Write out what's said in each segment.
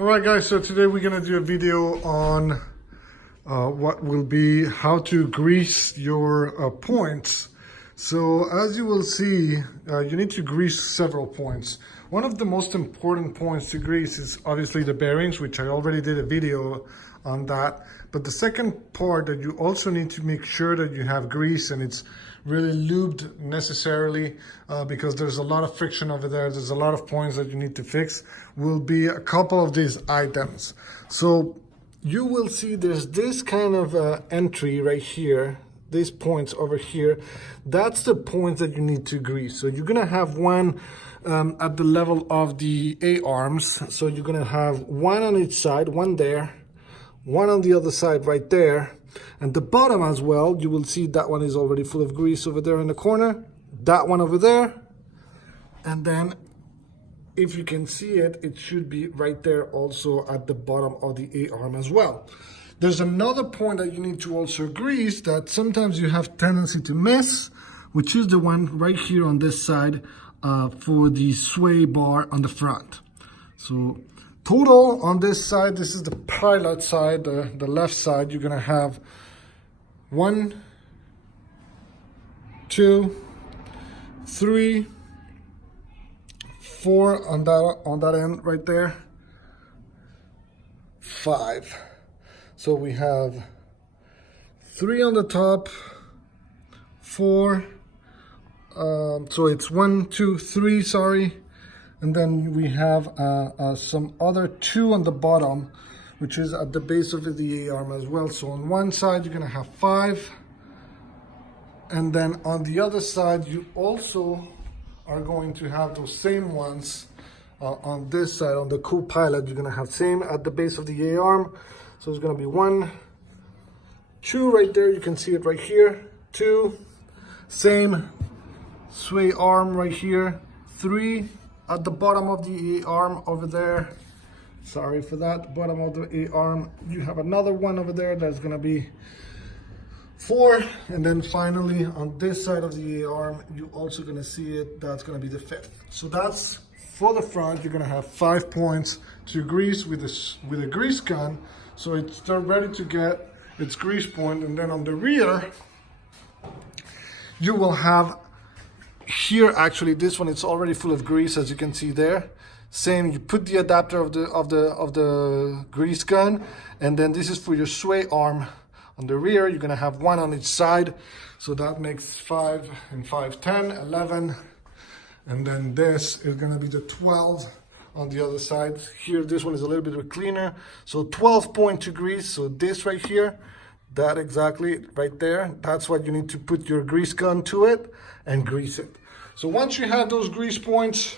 Alright guys, so today we're going to do a video on what will be how to grease your points. So as you will see, you need to grease several points. One of the most important points to grease is obviously the bearings, which I already did a video on that. But the second part that you also need to make sure that you have grease and it's really lubed necessarily because there's a lot of friction over there. There's a lot of points that you need to fix, will be a couple of these items. So you will see there's this kind of entry right here, these points over here. That's the points that you need to grease. So you're gonna have one at the level of the A-arms. So you're gonna have one on each side, one there, one on the other side right there. And the bottom as well, you will see that one is already full of grease over there in the corner. That one over there. And then if you can see it, it should be right there also at the bottom of the A-arm as well. There's another point that you need to also grease that sometimes you have tendency to miss, which is the one right here on this side for the sway bar on the front. So total on this side, this is the pilot side, the left side, you're gonna have 1, 2, 3, 4 on that end right there, 5. So we have 3 on the top, 4, so it's 1, 2, 3, sorry. And then we have some other 2 on the bottom, which is at the base of the A-arm as well. So on one side, you're gonna have 5. And then on the other side, you also are going to have those same ones on this side, on the co-pilot. You're gonna have same at the base of the A-arm. So it's gonna be 1, 2 right there. You can see it right here. 2, same sway arm right here. 3. At the bottom of the A-arm over there, sorry for that, bottom of the A-arm, you have another one over there that's gonna be 4. And then finally on this side of the A-arm, you're also gonna see it, that's gonna be the 5th. So that's for the front. You're gonna have 5 points to grease with a grease gun. So it's ready to get its grease point. And then on the rear, you will have here, actually, this one, it's already full of grease, as you can see there. Same, you put the adapter of the grease gun, and then this is for your sway arm. On the rear, you're gonna have 1 on each side, so that makes 5 and 5, 10, 11, and then this is gonna be the 12 on the other side. Here, this one is a little bit cleaner, so 12 point to grease. So this right here, that exactly right there, that's what you need to put your grease gun to it and grease it. So once you have those grease points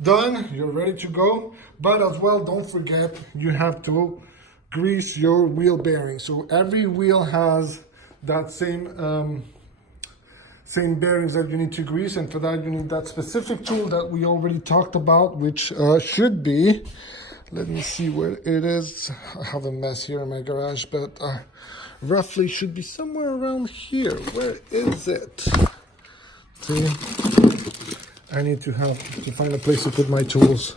done, you're ready to go. But as well, don't forget, you have to grease your wheel bearing. So every wheel has that same bearings that you need to grease, and for that you need that specific tool that we already talked about, which should be, let me see where it is. I have a mess here in my garage, but roughly should be somewhere around here. Where is it? See, I need to find a place to put my tools.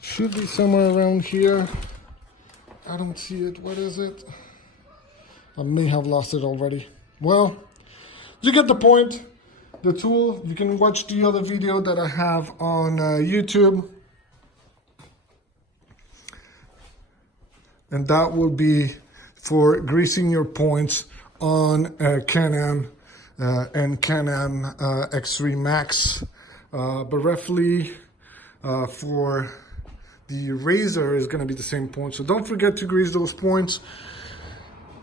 Should be somewhere around here. I don't see it. What is it? I may have lost it already. Well, you get the point. The tool, you can watch the other video that I have on YouTube. And that will be for greasing your points on Can-Am and Can-Am X3 Max. But roughly for the Razor is going to be the same point. So don't forget to grease those points.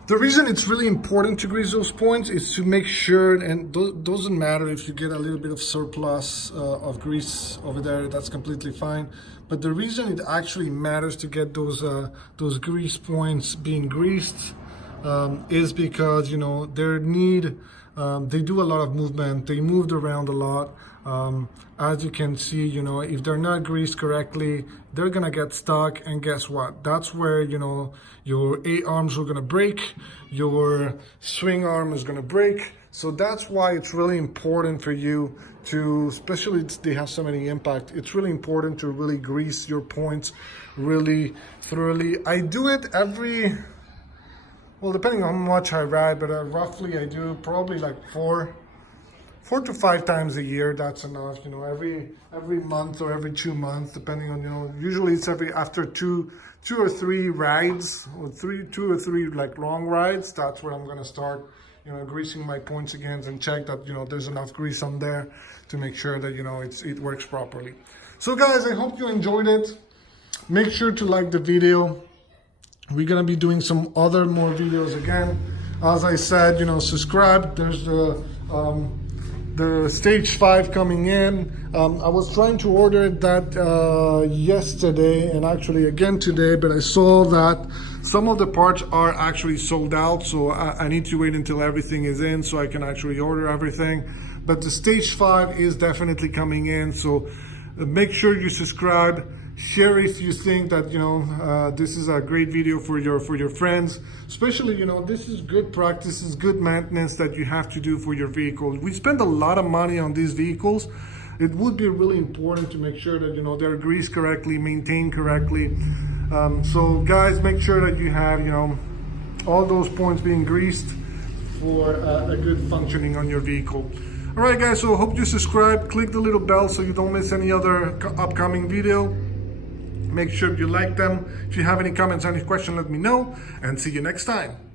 The reason it's really important to grease those points is to make sure, and doesn't matter if you get a little bit of surplus of grease over there, that's completely fine. But the reason it actually matters to get those grease points being greased is because, you know, they do a lot of movement. They moved around a lot. As you can see, you know, if they're not greased correctly, they're gonna get stuck, and guess what? That's where, you know, your A arms are gonna break, your swing arm is gonna break. So that's why it's really important for you to, especially they have so many impact, it's really important to really grease your points really thoroughly. I do it every, well, depending on how much I ride, but roughly I do probably like four to 5 times a year. That's enough, you know, every month or every 2 months, depending on, you know, usually it's after two or three rides, or two or three like long rides. That's where I'm gonna start, you know, greasing my points again and check that, you know, there's enough grease on there to make sure that, you know, it works properly. So guys, I hope you enjoyed it. Make sure to like the video. We're gonna be doing some other more videos again. As I said, you know, subscribe. There's the stage 5 coming in. I was trying to order that yesterday and actually again today, but I saw that some of the parts are actually sold out, so I need to wait until everything is in so I can actually order everything. But the stage 5 is definitely coming in, so make sure you subscribe. Share if you think that, you know, this is a great video for your friends. Especially, you know, this is good practice, is good maintenance that you have to do for your vehicle. We spend a lot of money on these vehicles. It would be really important to make sure that, you know, they're greased correctly, maintained correctly. So guys, make sure that you have, you know, all those points being greased for a good functioning on your vehicle. All right guys, so hope you subscribe, click the little bell so you don't miss any other upcoming video. Make sure you like them. If you have any comments, any questions, let me know, and see you next time.